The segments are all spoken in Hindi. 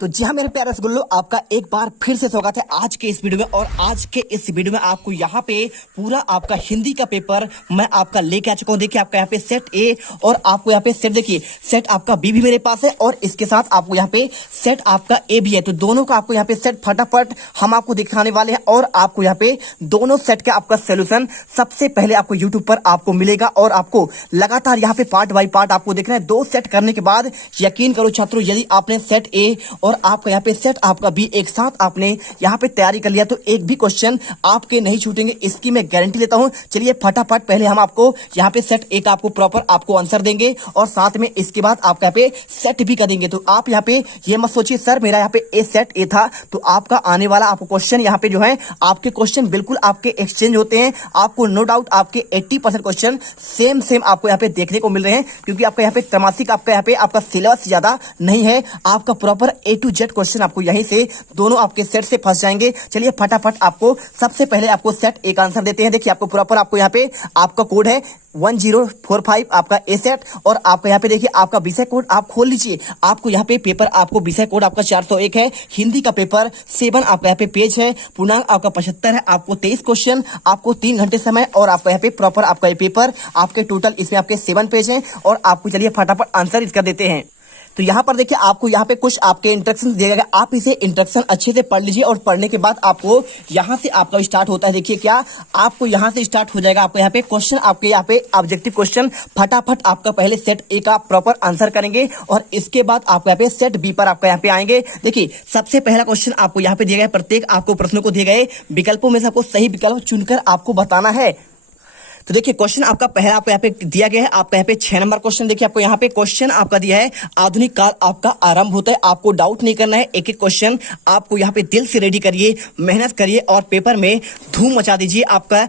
तो जी हाँ मेरे प्यारे रसगुल्लो, आपका एक बार फिर से स्वागत है आज के इस वीडियो में। और आज के इस वीडियो में आपको यहाँ पे पूरा आपका हिंदी का पेपर मैं आपका लेके आ चुका हूँ। देखिए आपका यहाँ पे सेट ए और आपको यहाँ पे सेट, देखिए सेट आपका बी भी मेरे पास है और इसके साथ आपको यहाँ पे सेट आपका ए भी है। तो दोनों का आपको यहाँ पे सेट फटाफट हम आपको दिखाने वाले हैं और आपको यहाँ पे दोनों सेट का आपका सोल्यूशन सबसे पहले आपको यूट्यूब पर आपको मिलेगा और आपको लगातार यहाँ पे पार्ट बाई पार्ट आपको देखना है। 2 सेट करने के बाद यकीन करो छात्रों, यदि आपने सेट ए और आपका यहाँ पे सेट आपका बी एक साथ आपने यहाँ पे तैयारी कर लिया तो एक भी क्वेश्चन आपके नहीं छूटेंगे, इसकी मैं गारंटी लेता हूँ। चलिए फटाफट पहले हम आपको यहाँ पे सेट ए का आपको प्रॉपर आपको आंसर देंगे और साथ में इसके बाद आपका यहाँ पे सेट बी का देंगे। तो आप यहाँ पे ये मत सोचिए सर मेरा यहाँ पे ए सेट ए था, तो आपका आने वाला आपको क्वेश्चन यहाँ पे जो है आपके क्वेश्चन बिल्कुल आपके एक्सचेंज होते हैं। आपको नो डाउट आपके 80% क्वेश्चन सेम आपको यहाँ पे देखने को मिल रहे हैं, क्योंकि आपका यहाँ पे त्रैमासिक आपका यहाँ पे आपका सिलेबस ज्यादा नहीं है। आपका proper A to Z question आपको यहीं से दोनों आपके सेट से फंस जाएंगे। चलिए फटाफट आपको सबसे पहले आपको सेट ए का आंसर देते हैं। देखिए आपको प्रॉपर आपको यहाँ पे आपका कोड है 1045 आपका ए सेट और आपका यहाँ पे देखिए आपका विषय कोड आप खोल लीजिए। आपको यहाँ पे पेपर आपको विषय कोड आपका 401 है, हिंदी का पेपर 7 आपका यहाँ पे पेज है, पूर्णांक आपका 75 है, आपको 23 क्वेश्चन, आपको 3 घंटे समय और आपका यहाँ पे प्रॉपर आपका ये पेपर आपके टोटल इसमें आपके 7 पेज हैं और आपको चलिए फटाफट आंसर इसका देते हैं। तो यहाँ पर देखिए आपको यहाँ पे कुछ आपके इंस्ट्रक्शन दिया गया, आप इसे इंस्ट्रक्शन अच्छे से पढ़ लीजिए और पढ़ने के बाद आपको यहाँ से आपका स्टार्ट होता है। देखिए क्या आपको यहाँ से स्टार्ट हो जाएगा। आपको यहाँ पे क्वेश्चन आपके यहाँ पे ऑब्जेक्टिव क्वेश्चन फटाफट आपका पहले सेट ए का प्रॉपर आंसर करेंगे और इसके बाद आपको यहाँ पे सेट बी पर आपका यहाँ पे आएंगे। देखिए सबसे पहला क्वेश्चन आपको यहाँ पे दिया गया, प्रत्येक आपको प्रश्नों को दिए गए विकल्पों में से आपको सही विकल्प चुनकर आपको बताना है। तो देखिए क्वेश्चन आपका पहला आपको यहाँ पे दिया गया है, आपका यहाँ पे 6 नंबर क्वेश्चन। देखिए आपको यहाँ पे क्वेश्चन आपका दिया है आधुनिक काल आपका आरंभ होता है। आपको डाउट नहीं करना है, एक एक क्वेश्चन आपको यहाँ पे दिल से रेडी करिए, मेहनत करिए और पेपर में धूम मचा दीजिए। आपका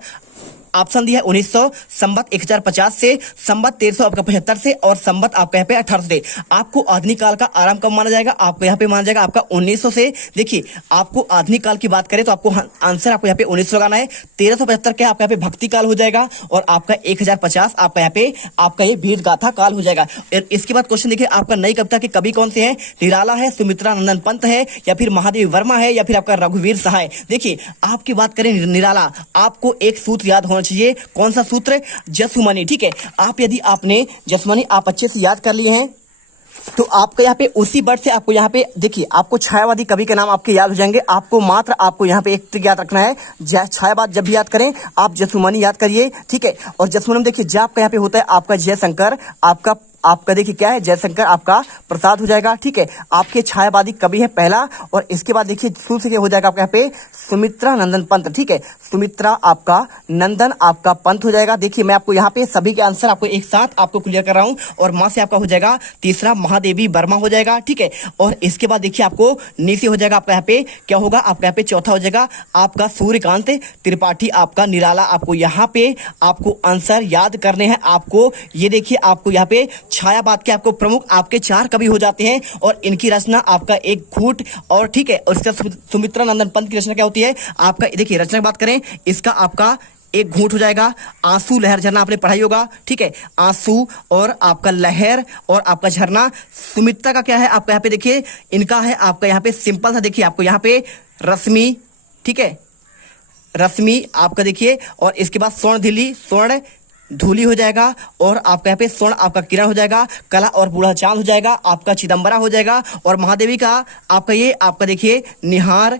ऑप्शन दिया है 1900 संवत 1050 से संवत 1300 आपका 75 से और संवत आपका यहाँ पे 1800 से। आपको आधुनिक काल का आरंभ कब माना जाएगा? आपको यहाँ पे माना जाएगा आपका 1900 से। देखिए आपको आधुनिक काल की बात करें तो आपको आंसर आपको यहाँ पे 1900 लगाना है। 1375 क्या आपका यहाँ पे भक्ति काल हो जाएगा और आपका 1050 आपका यहाँ पे आपका ये वीर गाथा काल हो जाएगा। इसके बाद क्वेश्चन देखिए आपका नई कविता के कवि कौन से हैं? निराला है, सुमित्रा नंदन पंत है या फिर महादेवी वर्मा है या फिर आपका रघुवीर सहाय। देखिए आपकी बात करें निराला, आपको एक सूत्र याद होना चाहिए। कौन सा सूत्र? जसुमनी। ठीक है, आप यदि आपने जसुमनी आप अच्छे से याद कर लिए हैं तो आपको यहाँ पे उसी वर्ड से आपको यहाँ पे देखिए आपको छायावादी कवि के नाम आपके याद हो जाएंगे। आपको मात्र आपको यहाँ पे एक ट्रिक याद रखना है, छायावाद जब भी याद करें आप जसुमनी याद करिए। ठीक है, और जसुमनी देखिए जय आपका यहाँ पे होता है आपका जयशंकर, आपका देखिए क्या है जयशंकर आपका प्रसाद हो जाएगा। ठीक है, आपके छायावादी कवि है पहला और इसके बाद देखिए सूत्र से हो जाएगा आपका यहाँ पे सुमित्रा नंदन पंत। ठीक है, सुमित्रा आपका नंदन आपका पंत हो जाएगा। देखिए मैं आपको यहाँ पे सभी के आंसर आपको एक साथ आपको क्लियर कर रहा हूँ और माँ से आपका हो जाएगा तीसरा महादेवी वर्मा हो जाएगा। ठीक है, और इसके बाद देखिए आपको नी से हो जाएगा आपका यहाँ पे क्या होगा? आपका यहाँ पे चौथा हो जाएगा आपका सूर्यकांत त्रिपाठी आपका निराला। आपको यहाँ पे आपको आंसर याद करने हैं। आपको ये देखिए आपको यहाँ पे छायावाद के आपको प्रमुख आपके 4 कवि हो जाते हैं और इनकी रचना आपका एक घूट और ठीक है, और इसका सुमित्रा नंदन पंत की रचना क्या होती है? आपका देखिए रचना की बात करें इसका आपका एक घूंट हो जाएगा आंसू लहर झरना, आपने पढ़ाई होगा। ठीक है, आंसू और आपका लहर और आपका झरना। सुमित्रा का क्या है आपका यहाँ पे देखिए इनका है आपका यहाँ पे सिंपल सा, देखिए आपको यहाँ पे रश्मि। ठीक है, रश्मि आपका देखिए और इसके बाद स्वर्ण स्वर्ण धूली हो जाएगा और आपका यहाँ पे स्वर्ण आपका किरण हो जाएगा, कला और बूढ़ा चांद हो जाएगा, आपका चिदंबरा हो जाएगा और महादेवी का आपका ये आपका देखिए निहार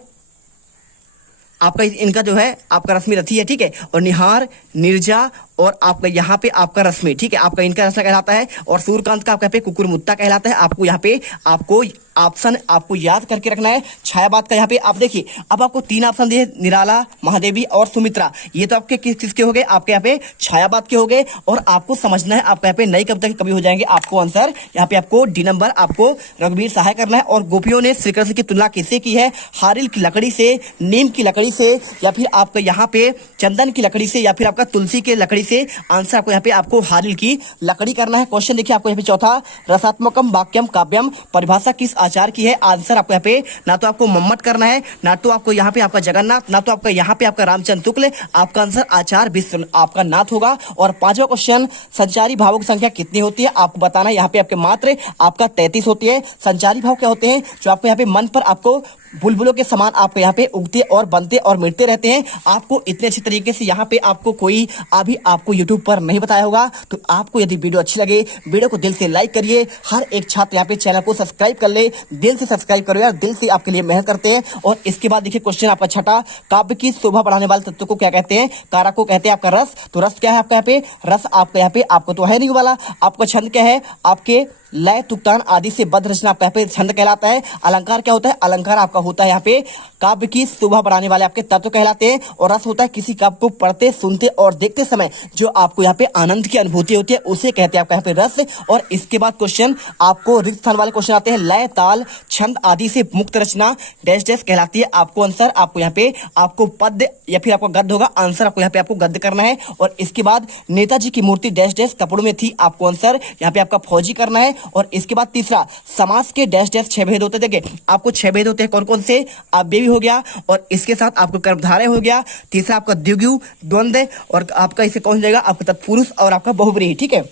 आपका इनका जो है आपका रश्मि रथी है। ठीक है, और निहार निर्जा और आपका यहाँ पे आपका रश्मि। ठीक है, आपका इनका रचना कहलाता है और सूर्यकांत का आपका यहाँ पे कुकुरमुत्ता कहलाता है। आपको यहाँ पे आपको ऑप्शन आपको याद करके रखना है। छायावाद का यहाँ पे आप देखिए अब आपको 3 ऑप्शन दिए, निराला, महादेवी और सुमित्रा। ये तो आपके किसके हो गए? आपके यहाँ पे छायावाद के हो गए और आपको समझना है आपका यहाँ पे नई कविता के कवि हो जाएंगे। आपको आंसर यहाँ पे आपको डी नंबर आपको रघुवीर सहाय करना है। और गोपियों ने श्री कृष्ण की तुलना किससे की है? हारिल की लकड़ी से, नीम की लकड़ी से या फिर आपका यहाँ पे चंदन की लकड़ी से या फिर आपका तुलसी के लकड़ी से आंसर आपको यहाँ पे आपको हारिल की लकड़ी करना है। क्वेश्चन देखिए आपको यहाँ पे चौथा, रसात्मकम वाक्यम काव्यम परिभाषा किस आचार्य की है। आंसर आपको यहाँ पे ना तो आपको मम्मट करना है, ना तो आपको यहाँ पे आपका जगन्नाथ, ना तो आपका यहाँ पे आपका रामचंद्र शुक्ल। आपका आंसर आचार्य विश्व आपका नाथ होगा। और पांचवा क्वेश्चन, संचारी भावों की संख्या कितनी होती है। आपको बताना है यहाँ पे आपके मात्र आपका 33 होती है। संचारी भाव क्या होते हैं, जो आपको यहाँ पे मन पर आपको बुलबुलों के समान आपको यहाँ पे उगते और बनते और मिटते रहते हैं। आपको इतने अच्छे तरीके से यहाँ पे आपको कोई अभी आपको YouTube पर नहीं बताया होगा। तो आपको यदि वीडियो अच्छी लगे, वीडियो को दिल से लाइक करिए। हर एक छात्र यहाँ पे चैनल को सब्सक्राइब कर ले, दिल से सब्सक्राइब करो यार, दिल से आपके लिए मेहनत करते हैं। और इसके बाद देखिए क्वेश्चन आपका छठा, काव्य की शोभा बढ़ाने वाले तत्व को क्या कहते हैं। कारक को कहते हैं आपका रस। तो रस क्या है आपका यहाँ पे, रस आपका यहाँ पे आपको तो है नहीं वाला। आपका छंद क्या है, आपके लय तुक्तान आदि से बद्ध रचना आपका यहाँ पे छंद कहलाता है। अलंकार क्या होता है, अलंकार आपका होता है यहाँ पे काव्य की शोभा बढ़ाने वाले आपके तत्व कहलाते हैं। और रस होता है किसी काव्य को पढ़ते, सुनते और देखते समय जो आपको यहाँ पे आनंद की अनुभूति होती है, उसे कहते हैं आपका यहाँ पे रस। और इसके बाद क्वेश्चन आपको रिक्त स्थान वाले क्वेश्चन आते हैं। लय ताल छंद आदि से मुक्त रचना डैश डैश कहलाती है। आपको आंसर आपको यहाँ पे आपको पद्य या फिर आपको गद्य होगा। आंसर आपको यहाँ पे आपको गद्य करना है। और इसके बाद नेताजी की मूर्ति डैश डैश कपड़ों में थी। आपको आंसर यहाँ पे आपका फौजी करना है। और इसके बाद तीसरा, समास के डैश डैश 6 भेद होते हैं। देखिए आपको 6 भेद होते हैं, कौन कौन से, अव्ययी हो गया, और इसके साथ आपको कर्मधारय हो गया, तीसरा आपका द्विगु द्वंद्व, और आपका इसे कौन जाएगा आपका तत्पुरुष और आपका बहुब्रीहि। ठीक है,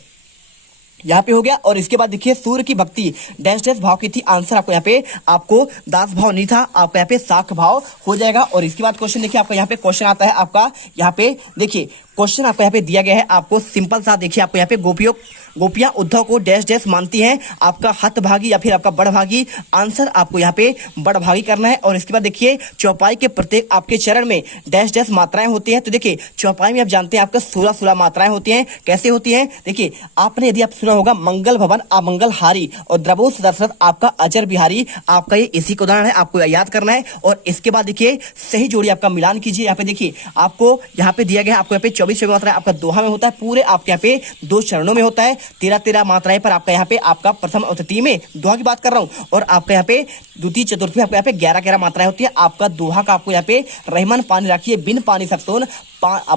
यहाँ पे हो गया। और इसके बाद देखिए सूर्य की भक्ति डैश डैश भाव की थी। आंसर आपको यहाँ पे आपको दास भाव नहीं था, आपका यहाँ पे शाख भाव हो जाएगा। और इसके बाद क्वेश्चन देखिए आपका यहाँ पे क्वेश्चन आता है आपका यहाँ पे देखिए क्वेश्चन आपको यहाँ पे दिया गया है आपको सिंपल सा। देखिए आपको यहाँ पे गोपियां उद्धव को डैश डैश मानती हैं। आपका हतभागी या फिर आपका बड़भागी। आंसर आपको यहाँ पे बड़भागी करना है। और इसके बाद देखिए चौपाई के प्रत्येक आपके चरण में डैश डैश मात्राएं होती हैं। तो देखिए चौपाई में आप जानते हैं आपका 16 मात्राएं होती हैं। कैसे होती हैं, देखिए आपने यदि आप सुना होगा मंगल भवन अमंगल हारी और द्रवोस दशरथ आपका अजर बिहारी। आपका ये इसी का उदाहरण है, आपको याद करना है। और इसके बाद देखिए सही जोड़ी आपका मिलान कीजिए। यहाँ पे देखिए आपको यहाँ पे दिया गया आपको यहाँ पे 24 मात्रा आपका दोहा में होता है, पूरे आपके यहाँ पे 2 चरणों में होता है। 13 मात्राएं पर आपका यहाँ पे आपका प्रथम और तृतीय में दोहा की बात कर रहा हूँ। और आपका यहाँ पे द्वितीय चतुर्थी आपको यहाँ पे 11 मात्राएं होती है। आपका दोहा का आपको यहाँ पे रहमान पानी रखिए बिन पानी सप्तोन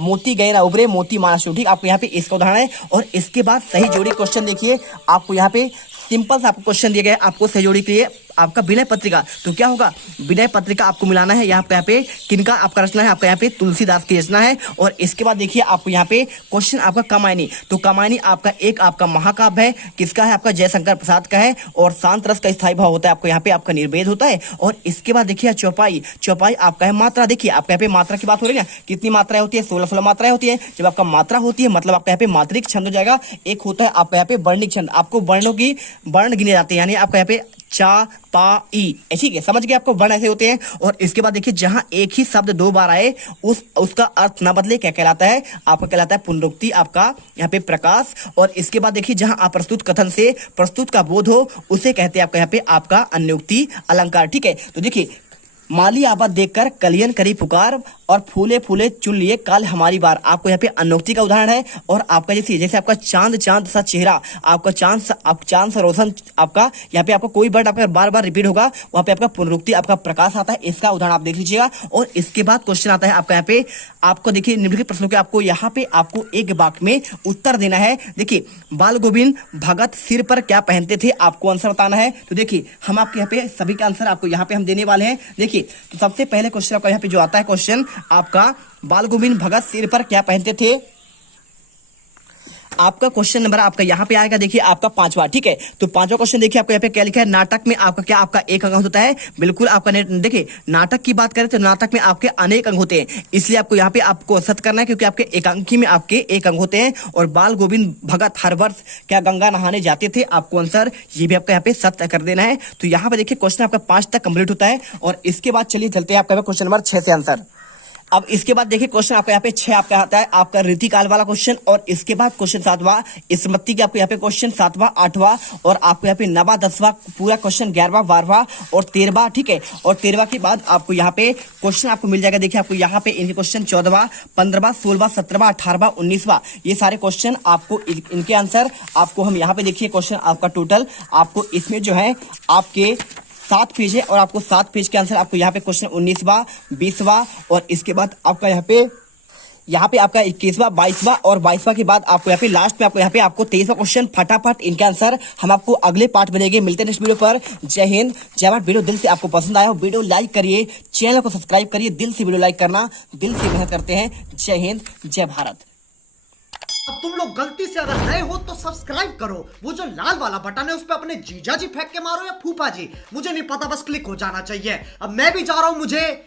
मोती गए ना उभरे मोती माना ठीक। आपको यहाँ पे इसका उदाहरण है। और इसके बाद सही जोड़ी क्वेश्चन देखिए आपको यहाँ पे सिंपल सा आपको क्वेश्चन दिया गया है आपको सही जोड़ी के लिए आपका विनय पत्रिका। तो क्या होगा, विनय पत्रिका आपको मिलाना है। यहाँ पे किनका आपका रचना है, आपका यहाँ पे तुलसीदास की रचना है। और इसके बाद देखिए आपको यहाँ पे क्वेश्चन आपका कामायनी। तो कामायनी आपका एक आपका महाकाव्य है, किसका है, आपका जयशंकर प्रसाद का है। और शांत रस का स्थायी भाव होता है आपको यहाँ पे आपका निर्वेद होता है। और इसके बाद देखिए चौपाई, चौपाई आपका है मात्रा। देखिए आपका यहाँ पे मात्रा की बात हो रही है ना, कितनी मात्राएं होती है, 16 मात्राएं होती है। जब आपका मात्रा होती है मतलब आपका यहाँ पे मात्रिक छंद हो जाएगा। एक होता है आपका यहाँ पे वर्णिक छंद, आपको वर्णों की वर्ण गिने जाते हैं, यानी आपका यहाँ पे चा पा ई, ठीक है, समझ गए, आपको वर्ण ऐसे होते हैं। और इसके बाद देखिए जहां एक ही शब्द 2 बार आए उसका अर्थ ना बदले, क्या कहलाता है, आपका कहलाता है पुनरुक्ति, आपका यहाँ पे प्रकाश। और इसके बाद देखिए जहां अप्रस्तुत कथन से प्रस्तुत का बोध हो उसे कहते हैं आपका यहाँ पे आपका अन्योक्ति अलंकार। ठीक है, तो देखिए माली आबाद देखकर कलियन करी पुकार और फूले फूले चुन लिए काल हमारी बार। आपको यहाँ पे अनोक्ति का उदाहरण है। और आपका जैसे आपका चांद चांद सा चेहरा, आपका चांद सा रोशन, आपका यहाँ पे आपका कोई वर्ड आपका बार बार रिपीट होगा, वहां पे आपका पुनरुक्ति आपका प्रकाश आता है। इसका उदाहरण आप देख लीजिएगा। और इसके बाद क्वेश्चन आता है आपका यहाँ पे आपको देखिए निम्नलिखित प्रश्नों के आपको यहाँ पे आपको एक वाक्य में उत्तर देना है। देखिए बाल गोविंद भगत सिर पर क्या पहनते थे, आपको आंसर बताना है। तो देखिए हम आपके यहाँ पे सभी का आंसर आपको यहाँ पे हम देने वाले हैं। देखिए तो सबसे पहले क्वेश्चन आपका यहाँ पे जो आता है क्वेश्चन आपका बाल गोविंद भगत सिर पर क्या पहनते थे। आपका क्वेश्चन नंबर आपका यहाँ पे आएगा, देखिए आपका 5वां। ठीक है, तो 5वां क्वेश्चन देखिए आपको यहाँ पे क्या लिखा है, नाटक में आपका क्या आपका एक अंक होता है। बिल्कुल आपका देखिए नाटक की बात करें तो नाटक में आपके अनेक अंक होते हैं, इसलिए आपको यहाँ पे आपको सत्य करना है क्योंकि आपके एकांकी में आपके एक अंक होते हैं। और बाल गोविंद भगत हर वर्ष क्या गंगा नहाने जाते थे, आपको आंसर ये भी आपका यहाँ पे सत्य कर देना है। तो यहाँ पे देखिए क्वेश्चन आपका 5 तक कंप्लीट होता है। और इसके बाद चलिए चलते हैं आपका क्वेश्चन नंबर 6 से आंसर। अब इसके बाद देखिए क्वेश्चन आपका यहाँ पे 6 आपका आता है आपका रीतिकाल वाला क्वेश्चन। और इसके बाद क्वेश्चन 7वां स्मृति के आपको यहाँ पे क्वेश्चन 7वां 8वां और आपको यहाँ पे 9वां 10वां पूरा क्वेश्चन 11वां 12वां और 13वां। ठीक है, और 13वां के बाद आपको यहाँ पे क्वेश्चन आपको मिल जाएगा। देखिए आपको यहाँ पे इनके क्वेश्चन 14वां 15वां 16वां 17वां 18वां 19वां ये सारे क्वेश्चन आपको इनके आंसर आपको हम यहाँ पे देखिए क्वेश्चन आपका टोटल आपको इसमें जो है आपके 7 पेज है। और आपको 7 पेज के आंसर आपको यहाँ पे क्वेश्चन 19वां 20वां और इसके बाद आपका यहाँ पे यहाँ पे आपका 21वां 22वां और 22वां के बाद आपको यहाँ पे लास्ट में आपको यहाँ पे आपको 23वां क्वेश्चन फटाफट इनके आंसर हम आपको अगले पार्ट में देंगे। मिलते हैं नेक्स्ट वीडियो पर। जय हिंद जय भारत। वीडियो दिल से आपको पसंद आया हो वीडियो लाइक करिए, चैनल को सब्सक्राइब करिए, दिल से वीडियो लाइक करना, दिल से मेहनत करते हैं। जय हिंद जय भारत। अब तुम लोग गलती से अगर नए हो तो सब्सक्राइब करो, वो जो लाल वाला बटन है उस पर अपने जीजा जी फेंक के मारो या फूफा जी, मुझे नहीं पता, बस क्लिक हो जाना चाहिए। अब मैं भी जा रहा हूं, मुझे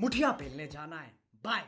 मुठिया पेलने जाना है। बाय।